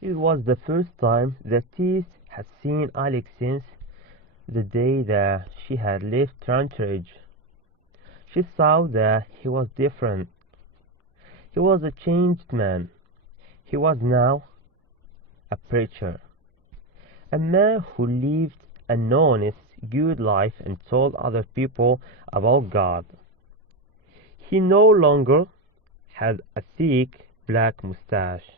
It was the first time that Tess had seen Alex since the day that she had left Trantridge. She saw that he was different. He was a changed man. He was now a preacher, a man who lived an honest, good life and told other people about God. He no longer had a thick black mustache,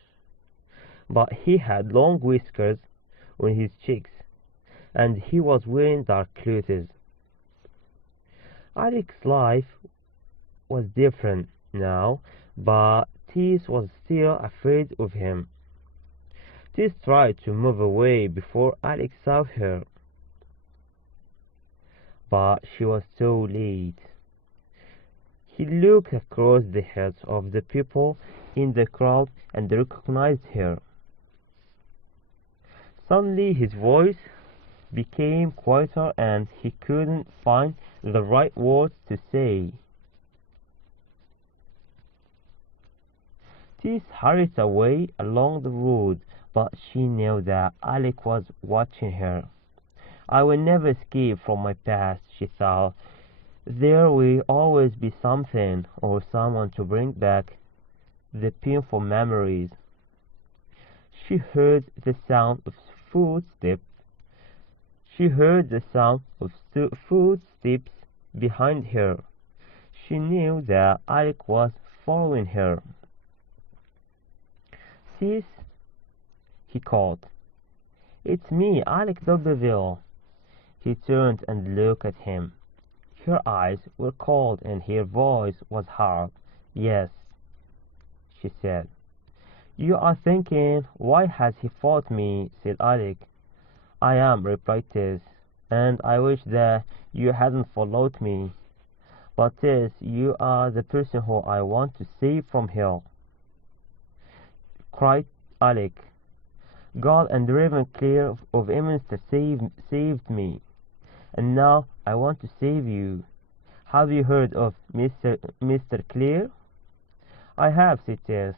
but he had long whiskers on his cheeks, and he was wearing dark clothes. Alec's life was different now, but Tess was still afraid of him. Tess tried to move away before Alex saw her, but she was too late. He looked across the heads of the people in the crowd and recognized her. Suddenly his voice became quieter and he couldn't find the right words to say. Tess hurried away along the road, but she knew that Alec was watching her. I will never escape from my past, she thought. There will always be something or someone to bring back the painful memories. She heard the sound of footsteps. She heard the sound of footsteps behind her. She knew that Alec was following her. "Sis," he called. "It's me, Alec d'Urberville." He turned and looked at him. Her eyes were cold and her voice was hard. "Yes," she said. "You are thinking, why has he fought me?" said Alec. "I am," replied Tess, "and I wish that you hadn't followed me. But Tess, you are the person who I want to save from hell," cried Alec. "God and Raven Clear of Eminster saved me, and now I want to save you. Have you heard of Mr. Clear?" "I have," said Tess.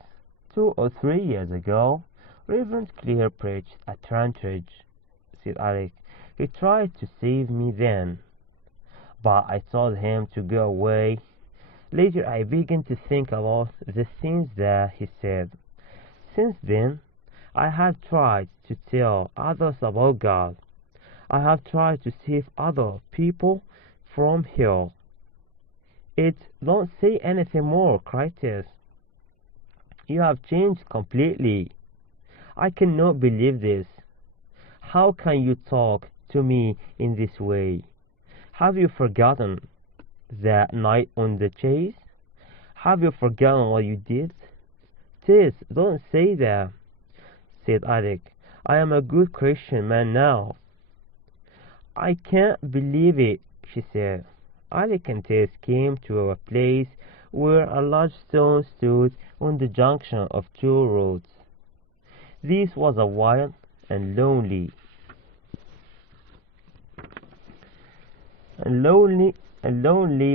2 or 3 years ago, Reverend Clear preached at Trantridge," said Alec. "He tried to save me then, but I told him to go away. Later I began to think about the things that he said. Since then, I have tried to tell others about God. I have tried to save other people from hell." "Don't say anything more," cried Tess. "You have changed completely. I cannot believe this. How can you talk to me in this way? Have you forgotten that night on the chase? Have you forgotten what you did?" "Tess, don't say that," said Alec. "I am a good Christian man now." "I can't believe it," she said. Alec and Tess came to a place where a large stone stood on the junction of two roads. This was a wild and lonely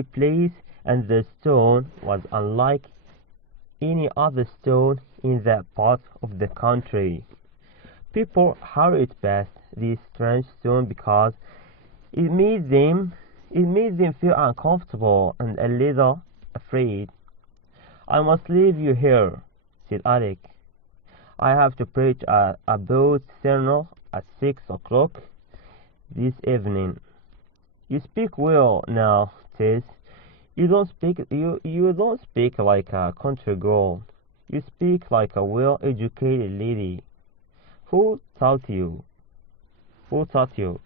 place, and the stone was unlike any other stone in that part of the country. People hurried past this strange stone because it made them feel uncomfortable and a little afraid. "I must leave you here," said Alec. "I have to preach a boat sermon at 6 o'clock this evening." "You speak well now, Tess. You don't speak like a country girl. You speak like a well-educated lady. Who taught you? Who taught you?"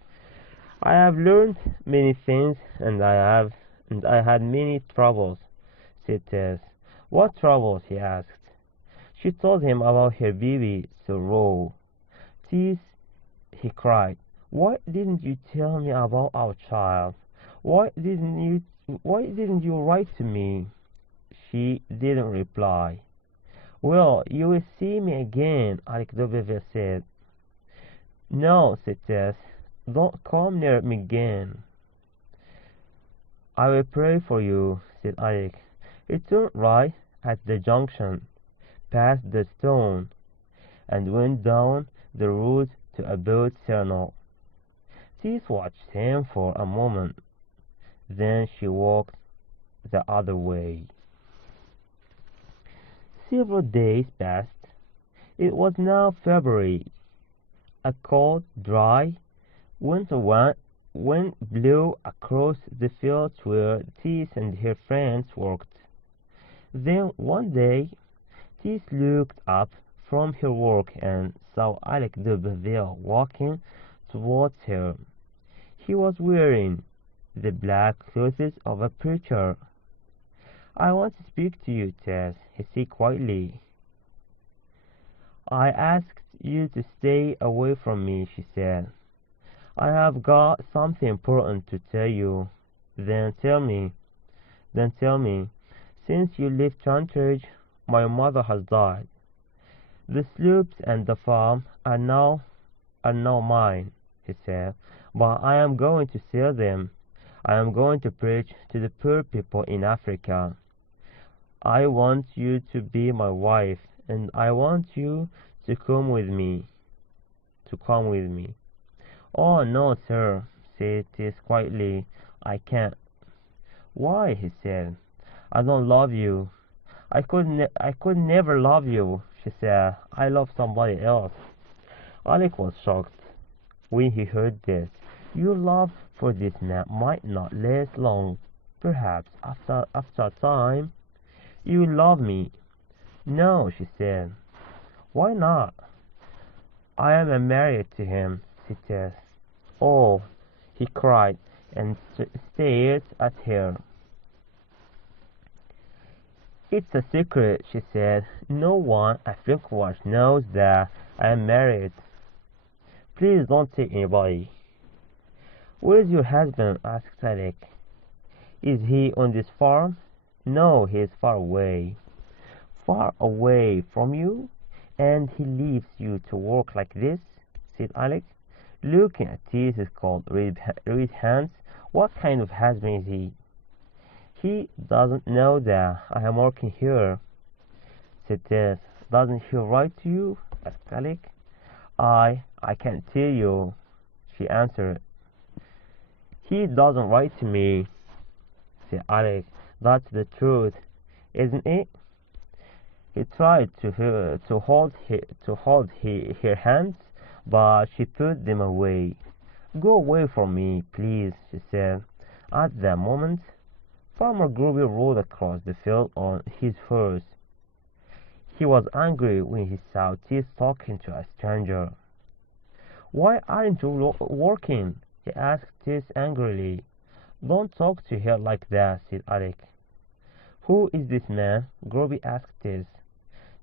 "I have learned many things, and I had many troubles," said Tess. "What troubles?" he asked. She told him about her baby, so raw. "Tess," he cried, "why didn't you tell me about our child? Why didn't you write to me?" She didn't reply. "Well, you will see me again," Alec D'Urberville said. "No," said Tess, "don't come near me again." "I will pray for you," said Alec. He turned right at the junction, past the stone, and went down the road to a boat terminal. Tess watched him for a moment, then she walked the other way. Several days passed. It was now February. A cold, dry wind blew across the fields where Tess and her friends worked. Then one day, Tess looked up from her work and saw Alec Duberville walking towards her. He was wearing the black clothes of a preacher. "I want to speak to you, Tess," he said quietly. "I asked you to stay away from me," she said. "I have got something important to tell you." "Then tell me." "Then tell me. Since you left Trantridge, my mother has died. The slopes and the farm are now mine," he said, "but I am going to sell them. I am going to preach to the poor people in Africa. I want you to be my wife, and I want you to come with me. To come with me." "Oh, no, sir," said Tess quietly. "I can't." "Why?" he said. "I don't love you." I could never love you," she said. "I love somebody else." Alec was shocked when he heard this. "Your love for this man might not last long. Perhaps after a time you will love me." "No," she said. "Why not?" "I am married to him," said Tess. "Oh!" he cried, and stared at her. "It's a secret," she said. "No one at Flintwash knows that I am married. Please don't tell anybody." "Where's your husband?" asked Alec. "Is he on this farm?" "No, he is far away." "Far away from you? And he leaves you to work like this?" said Alec, looking at Tess's cold red hands. "What kind of husband is he?" "He doesn't know that I am working here," said Tess. "Doesn't he write to you?" asked Alec. I can't tell you," she answered. "He doesn't write to me," said Alec. "That's the truth, isn't it?" He tried to hold her hands, but she put them away. "Go away from me, please," she said. At that moment, Farmer Groby rode across the field on his horse. He was angry when he saw Tess talking to a stranger. "Why aren't you working?" he asked Tess angrily. "Don't talk to her like that," said Alec. "Who is this man?" Groby asked Tess.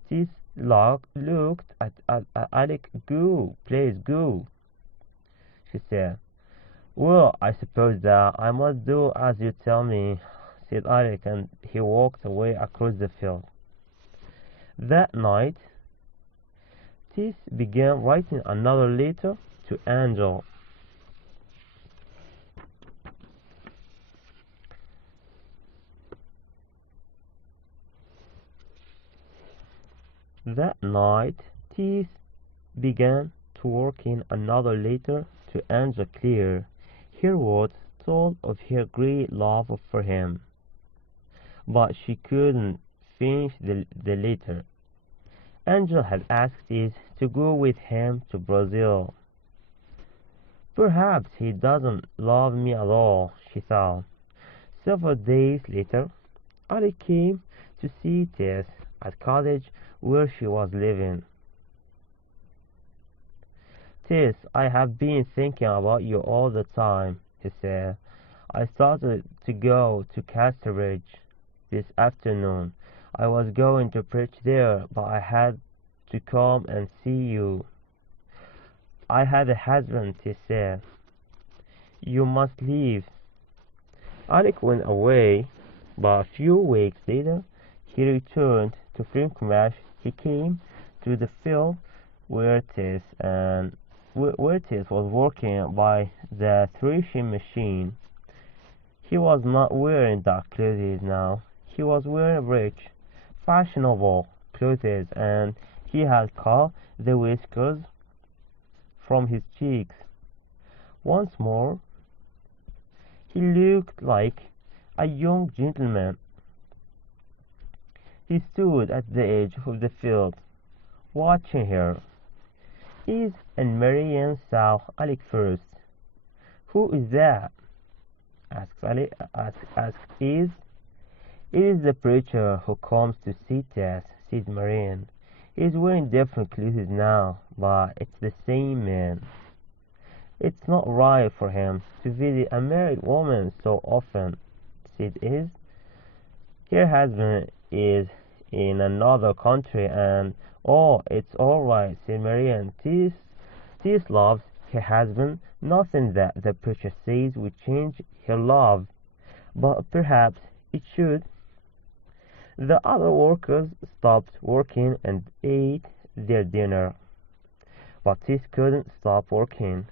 Tess looked at Alec. "Go, please go," she said. "Well, I suppose that I must do as you tell me," said Alec, and he walked away across the field. That night, Tess began writing another letter to Angel. That night, Tess began to work in another letter to Angel Clear. Her words told of her great love for him, but she couldn't finish the letter. Angel had asked Tess to go with him to Brazil. "Perhaps he doesn't love me at all," she thought. Several days later, Ali came to see Tess at cottage where she was living. "Tess, I have been thinking about you all the time," he said. "I started to go to Casterbridge this afternoon. I was going to preach there, but I had to come and see you." "I had a husband," Tess said. "You must leave." Alec went away, but a few weeks later he returned to Flintwash. He came to the field where Tess was working by the threshing machine. He was not wearing dark clothes now. He was wearing rich, fashionable clothes, and He had cut the whiskers from his cheeks. Once more, he looked like a young gentleman. He stood at the edge of the field, watching her. Is and Marianne saw Alec first. "Who is that?" asked Alec. Asked Is. "It is the preacher who comes to see Tess," said Marianne. "He's wearing different clothes now, but it's the same man." "It's not right for him to visit a married woman so often," said Is. "Her husband is in another country, and—" "Oh, it's all right," said Marianne. Tess loves her husband. Nothing that the preacher says will change her love, but perhaps it should." The other workers stopped working and ate their dinner, but Tess couldn't stop working.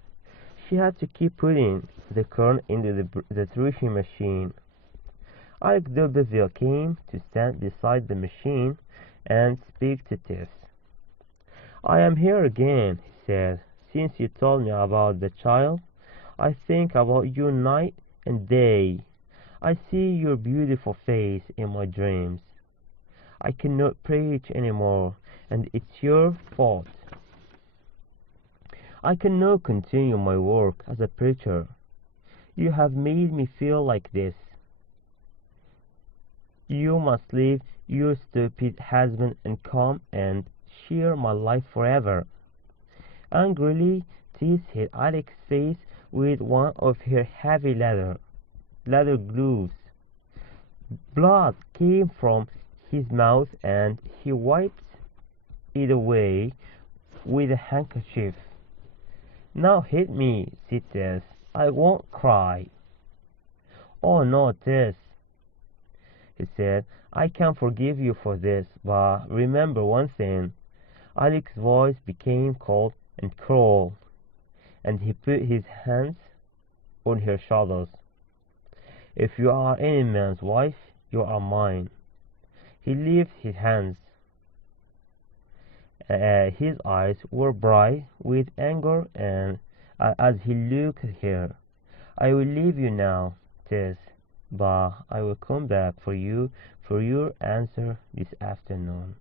She had to keep putting the corn into the threshing machine. Alec D'Urberville came to stand beside the machine and speak to Tess. "I am here again," he said. "Since you told me about the child, I think about you night and day. I see your beautiful face in my dreams. I cannot preach any more, and it's your fault. I cannot continue my work as a preacher. You have made me feel like this. You must leave your stupid husband and come and share my life forever." Angrily, Tess hit Alec's face with one of her heavy leather gloves. Blood came from his mouth, and he wiped it away with a handkerchief. "Now hit me," said Tess. "I won't cry." "Oh no, Tess," he said. "I can forgive you for this, but remember one thing." Alec's voice became cold and cruel, and he put his hands on her shoulders. "If you are any man's wife, you are mine." He lifted his hands. His eyes were bright with anger, and as he looked at her, "I will leave you now, Tess, but I will come back for you for your answer this afternoon."